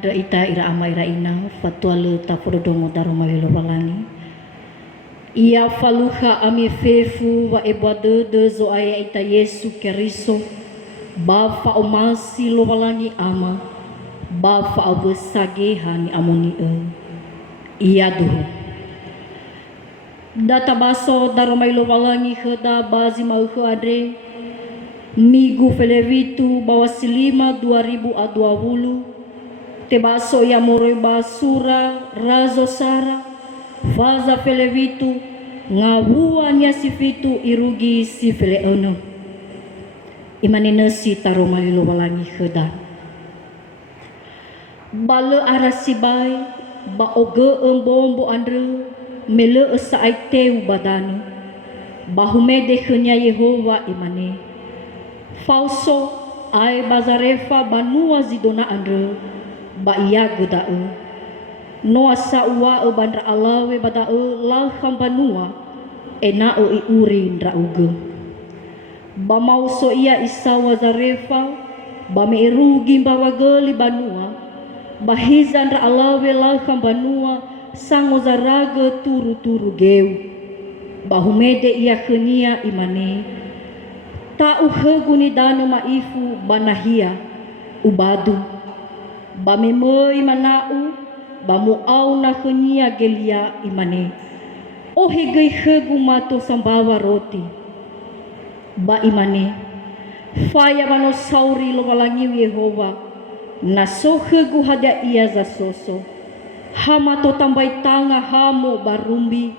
Da ita ira ama ira ina fatuale ta frodongo daro malilo balangi. Ia faluha ami fefu wa ebade de zo aya ita Yesu Keriso. Ba fa omasi lo balangi ama. Ba fa awesage hani amoni e. Ia duhu. Data baso daro malilo balangi heda bazi mau adre. Migu felevitu bawasilima 2020. Tebaso ya moroi basura razo sara faza felevitu ngawua nya sifitu irugi si fele ono imanina si taro malilo walangi heda bale arasibai ba oge embombo andre mele esa aiteu badane bahume dekhnya Yehova imane falso ai bazarefa banua zidona andre ba iya guda'u no asa uwa e bandra alawe bada'u la khambanua ena i uri ndra uge ba mauso iya isa wazarefa ba merugi bawa geli banua ba hiza ndra alawe la khambanua sango zaraga turu-turu geu ba humede iya khenia imane ta uheguni danu maifu banahia ubadu ba memoi manau ba mu au na khania gelia imane o hegei khegu mato sambawa roti ba imane faya mano sauri lo walangi Yehova na so khegu hada ia za soso hama to tambai tanga hamo barumbi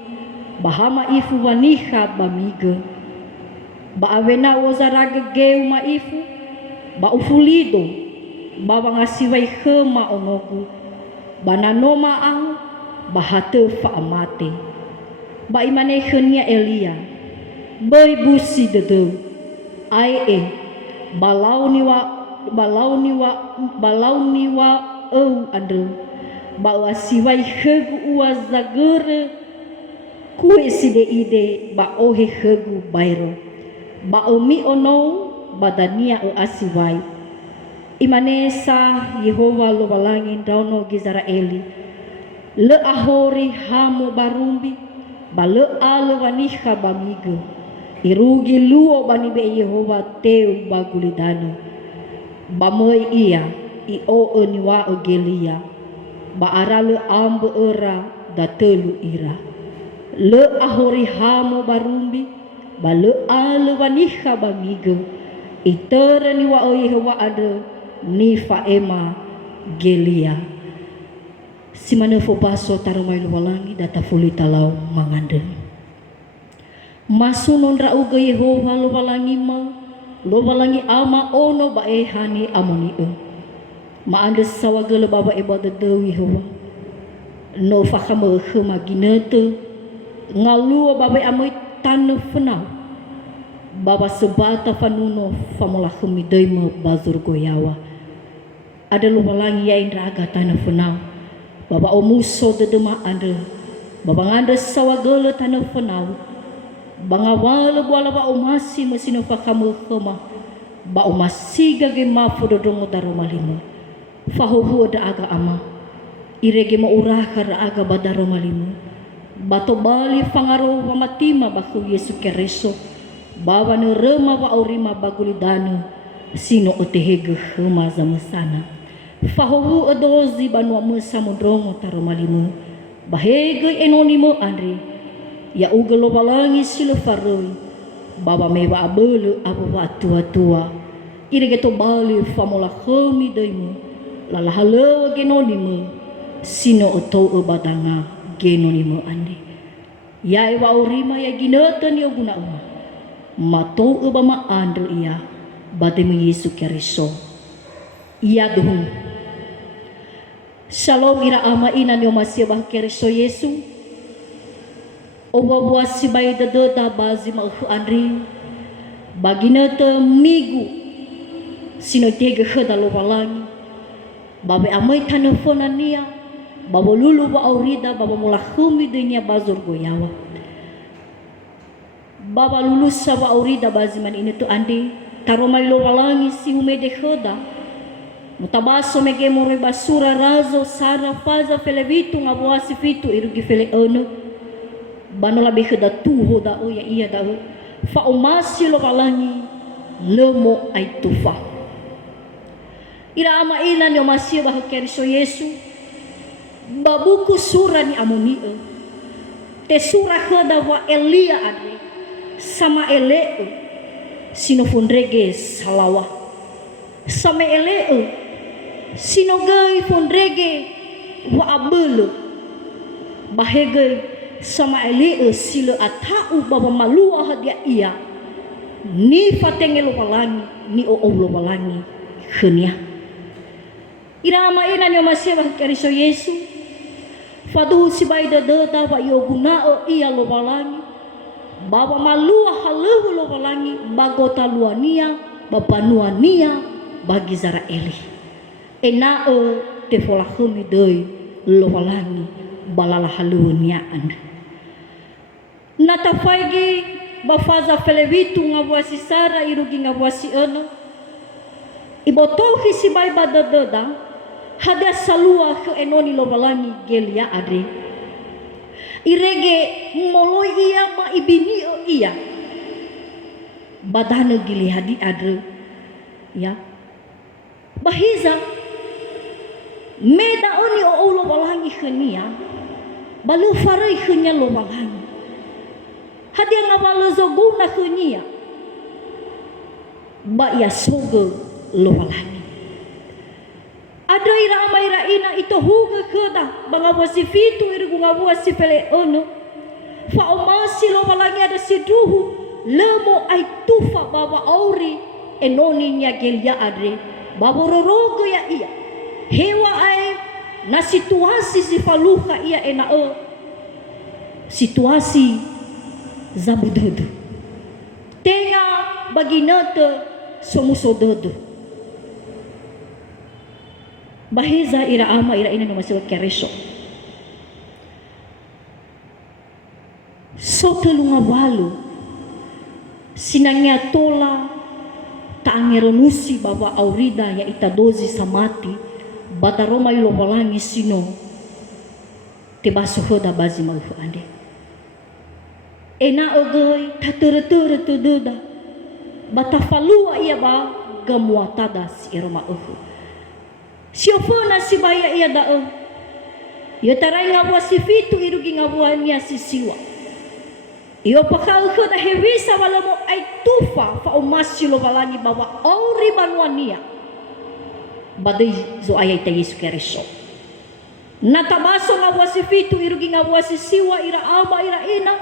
bahama ifu waniha bamiga ba avena wazaraga geu maifu ba ufulido bawa ngasiwai khema onogu bananoma ang bahate fa amate ba imane khenia Elia boy busi dedo ai balau niwa au ande ba wasiwai khegu uazagere kue side ide ba ohe khegu bairo ba omi ono badania o asiwai imanesa Yehova lo walangin dauno Gizraeli le ahori hamo barumbi ba le ale waniha bamigo irugi luo banibe Yehova teu bagulidano ba moi ia i o oniwa o gelia ba arale ambo era da telu ira le ahori hamo barumbi ba le ale waniha bamigo iterani wa o Yehova ada ni faema gelia simane fo baso taromai walangi data fulita lau mangande masunon ra uga Yehova lo walangi ama ono ba hani amoni ma ande sawagele baba ibada de Yehova no fakama khema ginete ngalu baba amoy tanu fena baba sebata fanuno famola khumi deima bazur goyawa ada lumalangi ya indra agatana fenau baba omuso de dema ande baba ngande sawagele tana fenau bangawala wala ba omasi masino fakamu khoma ba omasi gage mafu dodongo daro malimo fahohu da aga ama irege ma uraka ra aga badaro malimo bato bali fangaro matima baku Yesu Keriso baba ne rema wa aurima bagulidano sino otehege khoma zamasana fahohu adozi banwa musa mondrongo taromalimu bahege enonimo andre ya ugelo balangi silo faroi baba mewa abelu abu tua irege to bali famola khomi daimu lala halo genonimo sino oto badanga genonimo ande ya ewa urima ya ginatan yo guna uma mato ubama andre iya batemu Yesu Keriso iya duhung Shalom ira ama ina ni omasia bah Keriso Yesu owa buasi bai dadota bazi ma andri baginata migu sino tega khada lo walangi babe amai tanafona nia babo lulu wa aurida baba mula khumi dunia bazur goyawa baba lulu sawa aurida bazi man ini tu andi taromai lo walangi si umede khada Mutabaso megemo re basura razo sara faza fele vitu ngabuasi vitu irugi fele ono. Bano labi da tuho da o ya iya da o. Fa umasi lo balangi lemo aitufa. Ira ama ina ni omasi bah keriso Yesu. Babuku sura ni amonie. Te sura kada wa Elia adre sama Eleo sinofundrege salawa. Sama Eleo sinogai fondrege wa abelo bahege sama Eleo silo atau baba malua hadia ia ni fatengelo balangi ni o lo balangi khenia irama ina ni masih bah keriso Yesu fadu sibai da wa yo guna o ia lo balangi baba malua haluhu lo balangi bagota luania bapanuania bagi zara eli ena o te fola khumi doi lo balangi balala halunia an natafagi bafaza felevitu ngabuasi sara irugi ngabuasi ono ibotohi sibai badadada hada salua ke enoni lo balangi gelia adre irege moloi iya ma ibini o iya badana gili hadi adre ya bahiza meda oni o lo balangi khania balu farai khania lo balangi hadi ngabalo zoguna khania ba ya sogo lo balangi ada ira amaira ina ito huga keda bangawasi fitu iru ngawasi pele ono fa omasi lo balangi ada siduhu lemo aitufa baba auri enoni nya gelia adre baba rorogo ya iya hewa ai na situasi si faluha ia ena situasi zabudodo tenga baginata somusododo bahiza ira ama ira ina no masih kereso sotelunga walu sinangnya tola taangeronusi baba aurida ya itadozi samati bata roma ilo balangi sino tebaso hoda bazi mau ande ena ogoi tatere tududa bata falua ia ba gamuatada si iroma siofona si baya ia da yo tarai ngabua si fitu irugi ngabua nia si siwa iyo pakau hoda hewisa walamo ai tufa fa umasi lo balangi bawa auri banuania badai zo ayai ta Yesu Kristo natabaso ngawasi fitu irugi ngawasi siwa ira aba ira ina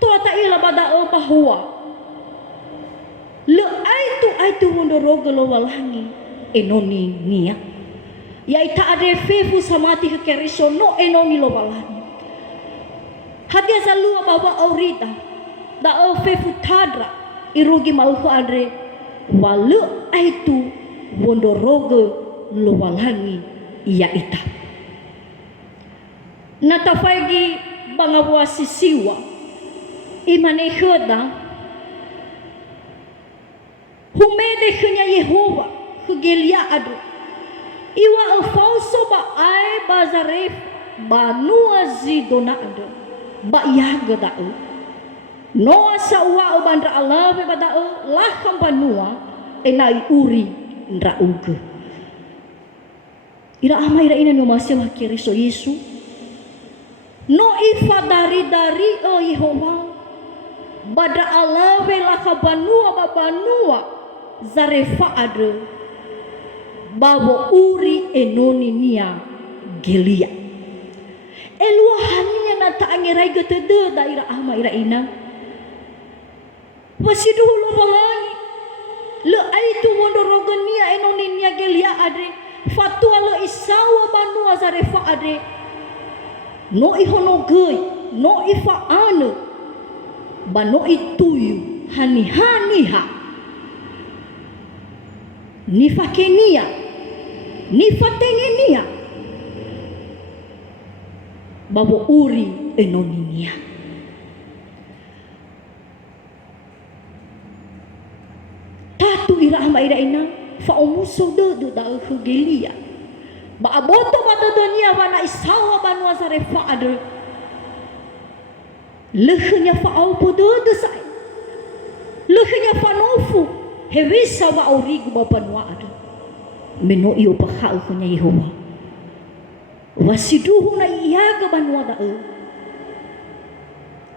toa ta ila bada bahwa le aitu wondorogo lo walangi enoni nia ya ita ade fefu samati ke Kristo no enoni lo walangi hadia zalua bawa aurita da fefu tadra irugi mau adre walu aitu wondorogo lo walangi ia ita natafagi bangawasi siwa imane khoda humede khnya Yehova khugelia adu iwa falso ba ai bazaref banua zidona adu ba yaga da noa sa wa bandra alave bada laham banua enai uri ndra uge ira ama ira ina no masih Kristo Yesu no ifa dari Yehova bada alave lakabanua babanua zarefa adre babo uri enoni nia gelia elua hania na taangerai getede daira ama ira ina wasidu lo balangi le aitu wondorogonia enoni nia gelia adre fatua lo isawa banua zarefa adre no ihono gei no ifa ane bano ituyu hani ha nifakenia nifatengenia babo uri enoninia tatu ira ama ira ina fa umuso do da gelia ba aboto ba dunia wana isawa banwa sare fa adre lehnya fa au podo sai lehnya fa nofu hewisa wa aurigu ba banwa adre meno iyo pa khaunya Yehova wasiduhu na iaga banwa da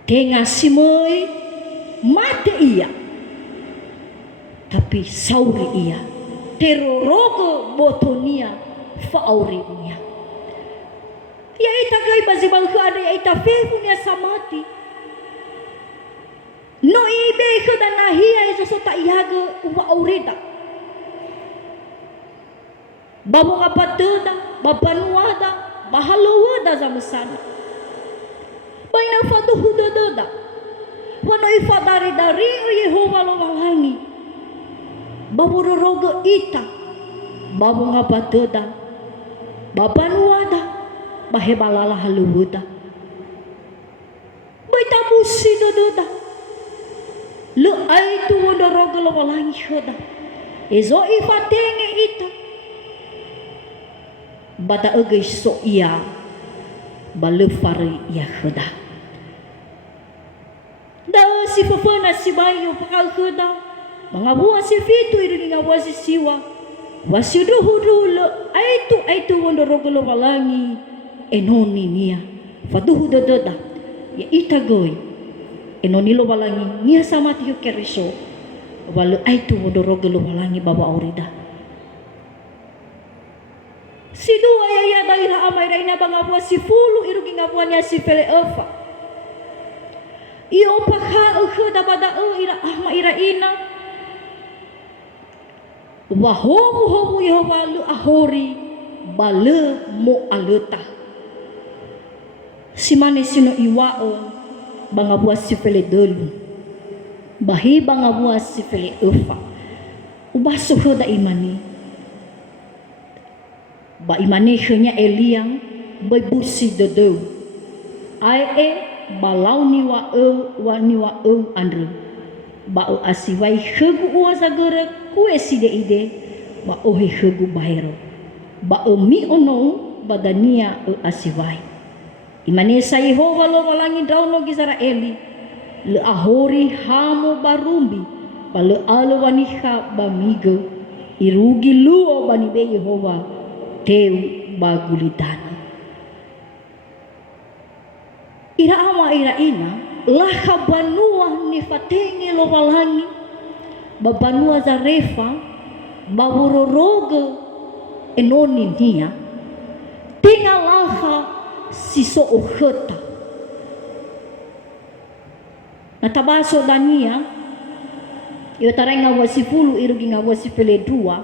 tenga simoi mate ia tapi sauri ia terorogo botonia faurinya ya ita gai bazi bangku ada ya ita fefunya samati no ibe khoda nahia iso sota iaga wa aurida babu ngapateda babanuada bahaluada zamusana baina faduhu dododa wano ifadari dari Yehova lo walangi babu rorogo ita babu ngapateda babanuada bahebalala haluda baita musi dododa lu aitu wodorogo lo walangi shoda ezo ifatenge ita bada agay so iya balufari iya khuda da si fafana si bayo pakal khuda mga buwa si fitu iru nga buwa si siwa wasiduhudulo aitu wondorogolo walangi enoni niya faduhudododa ya itagoy enoni lo walangi niya sama tiyo keriso walu aitu wondorogolo walangi baba orida si dua ya daira amay raina bangabwa si fulu irugi ngabwa niya si fele efa iyo pakha ukhuda bada ira ahma ira ina wahomu Yehova lu ahori bale mo aleta simane sino iwao bangabwa si fele delu bahi bangabwa si fele efa ubaso hoda imani ba imani khnya eliang bai busi dodo ai balau ni wa andre ba o asiwai khegu uasagere kue side ide ba o khegu bairo ba o mi ono badania o asiwai imani sa Yehova lo walangi dauno gisara eli le ahori hamo barumbi balu alo waniha bamigo irugi luo bani be Yehova teu bagulidana ira ama ira ina laha banua ni fatenge lo walangi babanua zarefa baburoroge enoni nia tina laha siso okheta natabaso dania iyo tarenga wasifulu irugi nga wasifele dua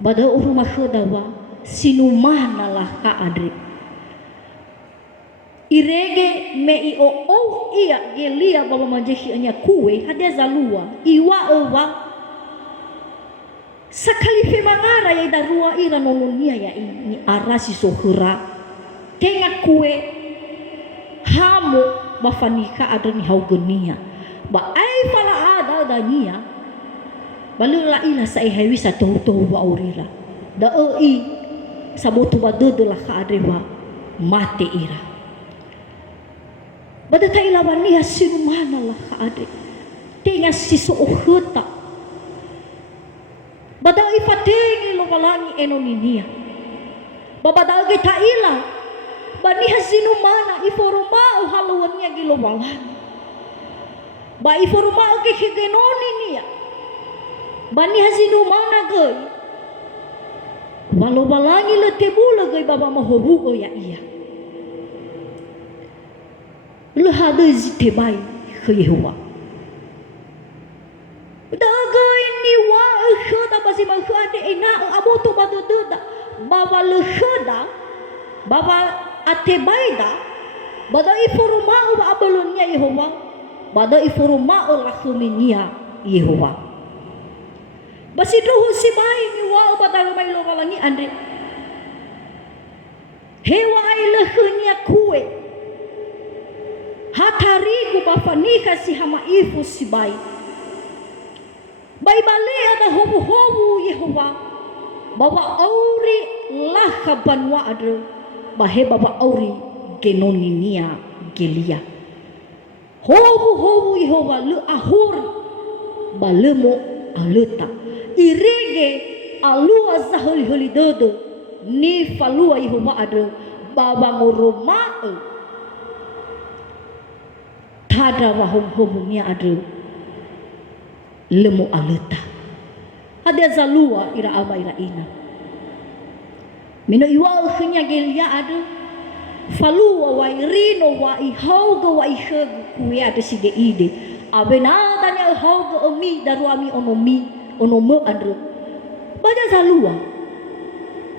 bada uruma khodawa sinumana lah ka adri irege me i o ia gelia baba majeshi anya kuwe hadeza lua iwa ewa sakali fe mangara ya darua ira nononia ya ini arasi sohura tenga kuwe hamo bafanika adani haugenia ba ai fala ada dania balula ila sa ihewisa tohu wa aurira da i sabotu badodo la ka adrewa mate ira bada ta ilawan niya sinumana la ka adre tenga siso okhota bada ifatengi lo walangi enoninia babada ge ta ila bani hasinumana iforuma haluwania gi lo walangi ba iforuma ge higenoni niya bani hazinu mana gay walau balangi le tebula gay baba mahobu ya iya le hade zitebai ke Yehova dagay ni wa khada basi ma khade ina aboto badoda baba le khada baba atebaida bada iforuma ba abalonya Yehova bada iforuma lakhminia Yehova basi dohu si bai ni wa badal mai lo walangi andre hewa ai lehnya kue hatarigu bafanika si hama ifu si bai Bai bale ada hobu-hobu Yehova. Bawa auri lah banwa ada. Bahe bawa auri genoninia gelia. Hobu-hobu Yehova le ahur balemo aleta. Irege alua zaholi-holi dodo. Ni falua Yehova ada. Baba ngoroma tada wahum-humumnya ada. Lemu aleta ada zalua ira ama ira ina mino iwa khnya gelia ada falua wa irino wa ihauga wa ihag kuya ada sige ide abena tanya ihauga omi daru ami onomi onomo ada baja zalua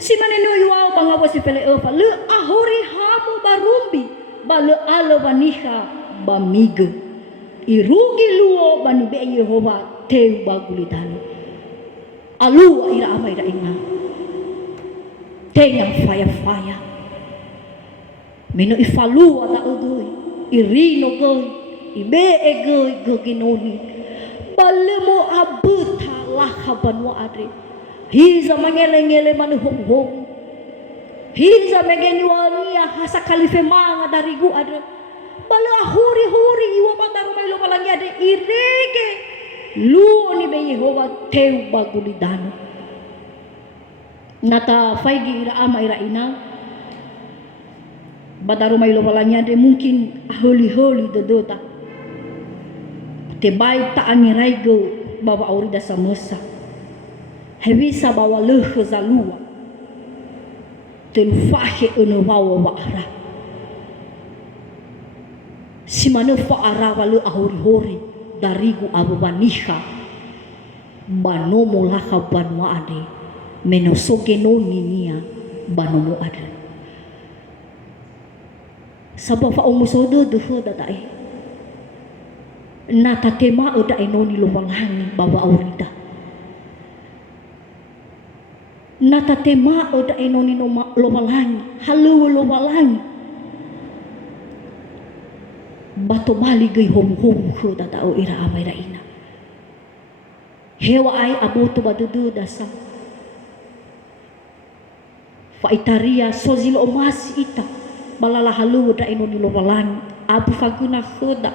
si maneno iwa banga wasi pele efa le ahori hamu barumbi bale ala waniha bamiga irugi luo bani be Yehova teu bagulidano alua ira ama ira ina tengang faya meno ifalua ta ogoi irino goi ibe egoi goginoni balemo abuta lahabanwa adre hiza mangele-ngele manu hong hiza megeni wania hasa kalife manga dari gu adre bala huri-huri iwa pataru mailo balangi ade irege luo ni be Yehova teu bagulidano nata faigi ira ama ira ina bataru mailo balangi ade mungkin holi-holi dodota te bai ta angiraigo bawa aurida samesa hewisa bawa leh zalua telufahe ono wawa wa'ara si mana fa'ara walu ahori-hori darigu abu baniha banomo laha banwa ade menosoge noni nia banomo ade sabab fa umusodo duho datae nata tema oda enoni lowalangi bawa aurida nata tema oda enoni lowalangi halu lowalangi bato bali gay hom-hom ko tatao ira amay ra ina hewa ay aboto badudu dasa faitaria sozilo omas ita balala halu da ino nilowalan abu faguna khoda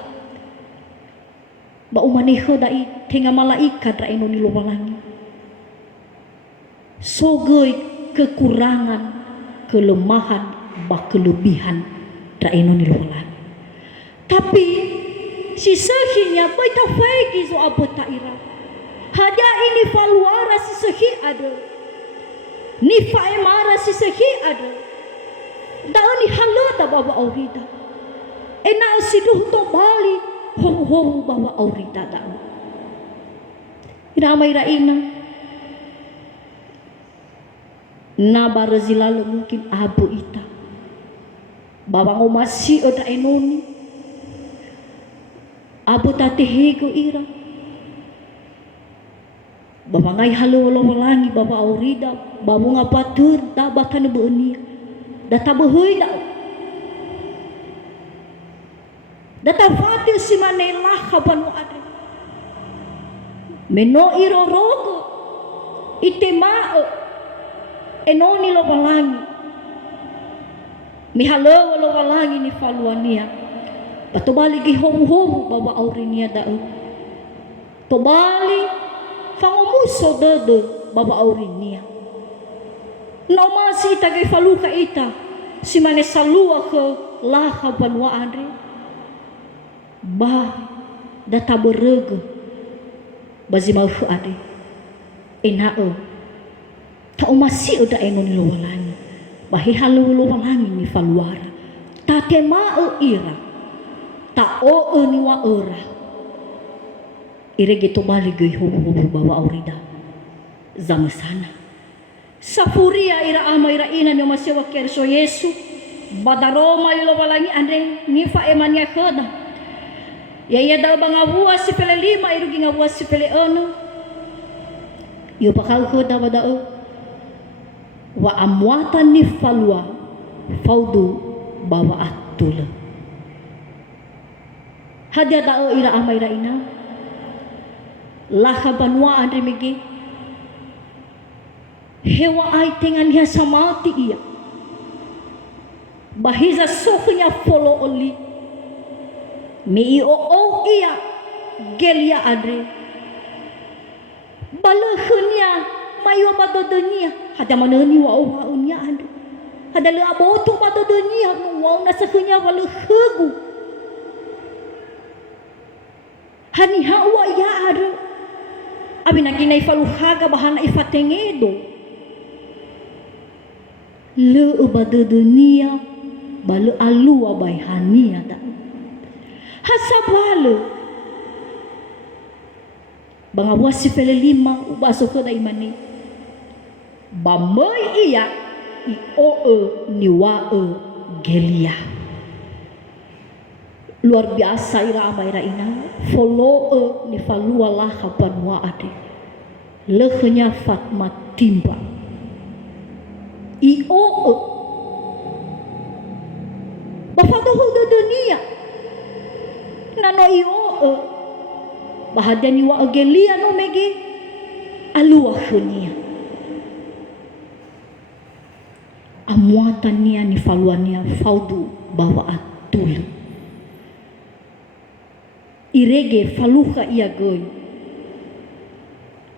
ba umani khoda i tenga malaikat da ino nilowalan sogoy kekurangan kelemahan ba kelebihan da ino nilowalan tapi si sehinya baita faigi zo abota ira haja ini faluara si sehi ada ni faemara si sehi ada dauni halata baba aurida ena siduh to bali hom baba aurida da ira mai raina na barazilalo mungkin abu ita baba ngomasi oda enoni abu tatihego ira baba ngai halo walangi baba aurida babu ngapatur da batane beuni da tabuhui da tafati si manelah kabanu ade meno iro rogo itema enoni lo walangi mi halo walangi ni faluania patobali gi hom-hom baba aurinia dao tobali fangomuso dodo baba aurinia no masi tagay faluka ita si mane salua ke laha banwa andre ba data berege bazi mau ade enao ta umasi uda enoni lo walangi bahi halu lo walangi ni faluara ta temao ira ta o ni wa ora ire gitu bali gei hobo bawa aurida zamasana safuria ira ama ira ina ni masewa kerso Yesu badaroma ilo walangi ande nifa emania khoda ya dal bangabua si pele 5 iru gingabua si pele 1 yo pakal khoda badao wa amwatan ni falwa faudu bawa atula hadia dao ira ama ira ina Laha banua andre mege. Hewa ai tengan dia samati ia. Bahiza sohnya follow oli. Mei o ia gelia andre. Balahnya mayo badodenia. Hada manani wa unya andre. Hada le aboto badodenia wa nasahnya balahgu. Hani hawa ya ada. Abi naginay faluhaga bahana ifatengedo. Le badodenia balu alua bay hania da. Hasabale. Bangawasi pele lima ubaso ko da imani. Bamay iya i ni wa gelia. Luar biasa ira amaira ina. Follow ni falua lah kapanwa ade. Lehnya Fatma timba. I Bafado huda dunia. Nano i bahadani wa gelia no megi. Alua khunia. Amuatan niya ni faluania faudu bawa atul. Irege faluha ia goy.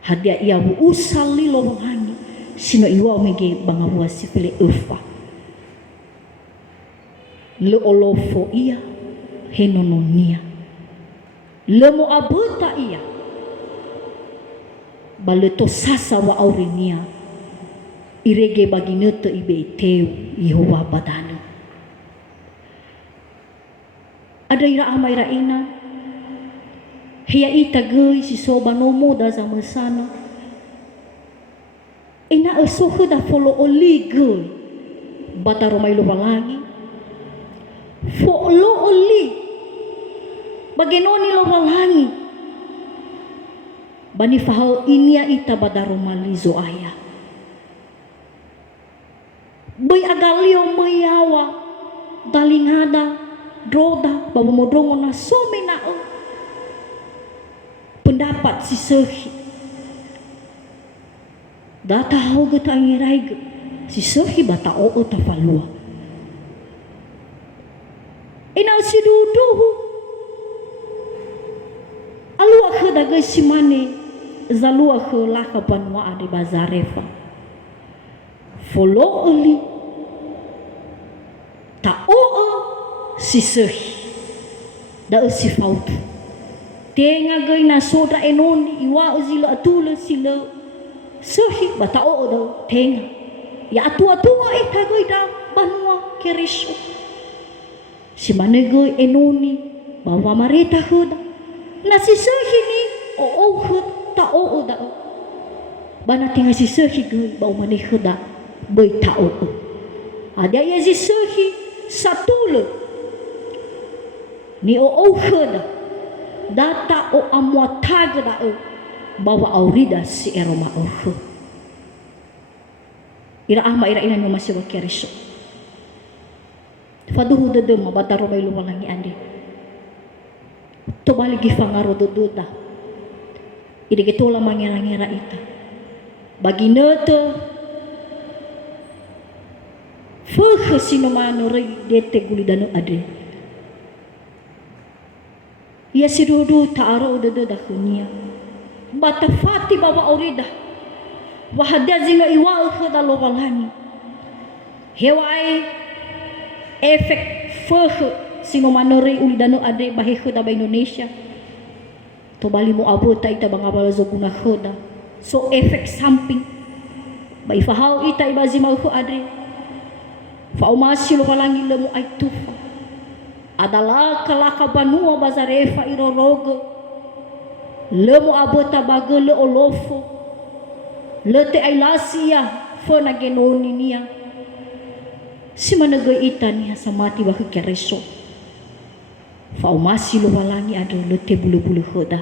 Hadia ia usali lowangani. Sino iwa mege bangawua sipele ufa. Le olofo ia henononia. Le mo abuta ia. Baleto sasa wa aurenia. Irege bagi nete ibe teu Yehova badana. Ada ira amai ina. Hia ita gei si soba nomo da zaman sana. Ina esohu da follow oli gei. Bata romai lupa lagi. Follow oli. Bagenoni lupa lagi. Bani fahal inia ita bada romali zo ayah. Bay agalio mayawa. Dalingada. Droda. Bawa modrongo na some na pendapat si sehi. Data hau gata angirai ge. Si sehi bata ta falua. Ina si duduhu. Alua ke dagai si mane. Zalua ke laka banwa ade bazarefa. Follow oli. Ta si sehi. Da si fautu. Tenga gay na soda enoni iwa uzila atula sila sehi bata do tenga ya atua ita gay da banwa kerisho si mane gay enoni bawa marita huda na si sehi ni hud ta da bana tenga si sehi gay bawa mane huda bay ta ada ya si sehi satula ni huda data amuataga da bawa aurida si eroma ira ahma ira ina no masih wakiriso faduhu de ma bataro may lumalangi ande to baligi fangaro dududa ide getola mangira-ngira ita bagi nete fuh sino manore dete gulidano ade. Ya si dudu ta'aro udah dahunya. Bata fati bawa orida. Wahada zino iwa ukhda lowalani. Hewai efek fuh sino manore ulidano ade bahi khuda ba Indonesia. To bali mo abota ita bangabala zo guna khuda. So efek samping. Ba ifahau ita ibazi mau khu ade. Fa umasi lowalangi lemu ay tufa. Adalah kalaka banua bazarefa irorogo lemu abota baga le olofo le te ailasia fona genoni nia si managa ita nia samati wa kereso fa umasi lo walangi ado le te bulu-bulu hoda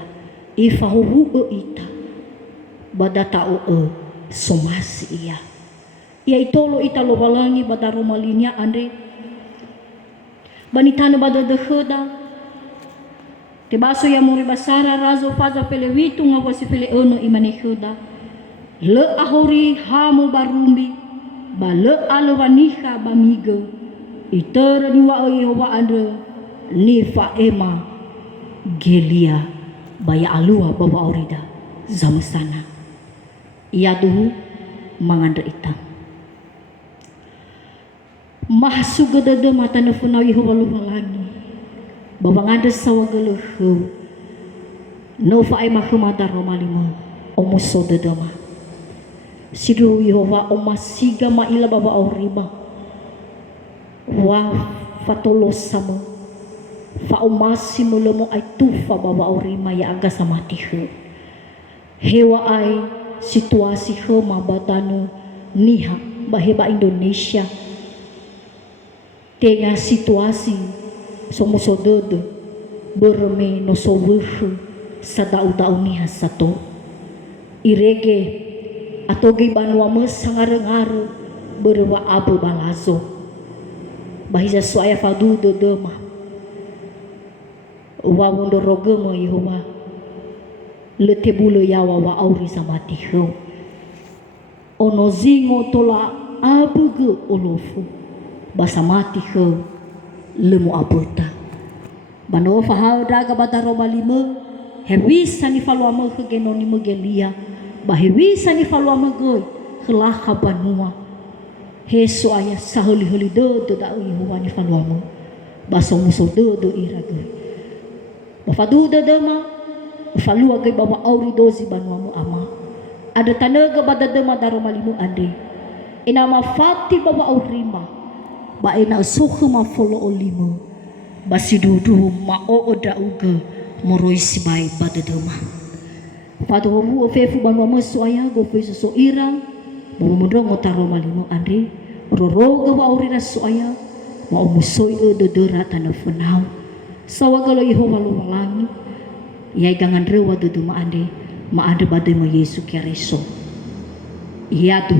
ifa hu ita badata somasi ia ia itolo ita lo walangi badaro malinya ande banitana bada de hoda Tibaso ya muri basara razo faza pele witu nga wasi pele ono imane khuda. Le ahori hamu barumbi ba le alwaniha bamigo. Itera niwa o Yehova andre ni faema gelia baya alua baba orida zamasana. Ia duhu mangandra itang. Mahsuga dada mata na funaw Yehova lumalangi. Babangada sawa galuhu. No fae makumada romalimo. Omuso dada ma. Sidu Yehova omasiga maila baba auriba. Wa fatolos sama. Fa omasi mulamo ay tufa baba aurima ya aga samatihu. Hewa ay situasi ho mabatano niha baheba Indonesia. Tenga situasi somusododo berme no sowuhu sa dau-dau niha sato irege atau gi banua mesangarengaru berwa abu balazo bahisa suaya fadu dodoma wa wondorogema Yehova letebulu yawa wa auri samatiho ono zingo tola abu ge olofu basa mati ke lemu apota bano fahau daga bata roba lima hewisa ni faluama ke genoni megelia bahewisa ni faluama goy kelah banua heso aya saholi-holi do da Yehova ni faluama basa muso do ira goy bafadu dama falua goy baba auri dozi banua ama ada tanaga bada dama daroma limu ande inama fati baba aurima ba ina suhu ma folo olimo basidudu ma o oda uga moroi sibai badadama padu ru ofefu banwa mesu aya go fesu so irang bo mundro ngotaro malimo ande roroga wa orira so aya ma omusoi e dodora tanafenau sawagalo Yehova lo walangi yai gangan rewa doduma ande ma ande badema Yesu Kristo iya tu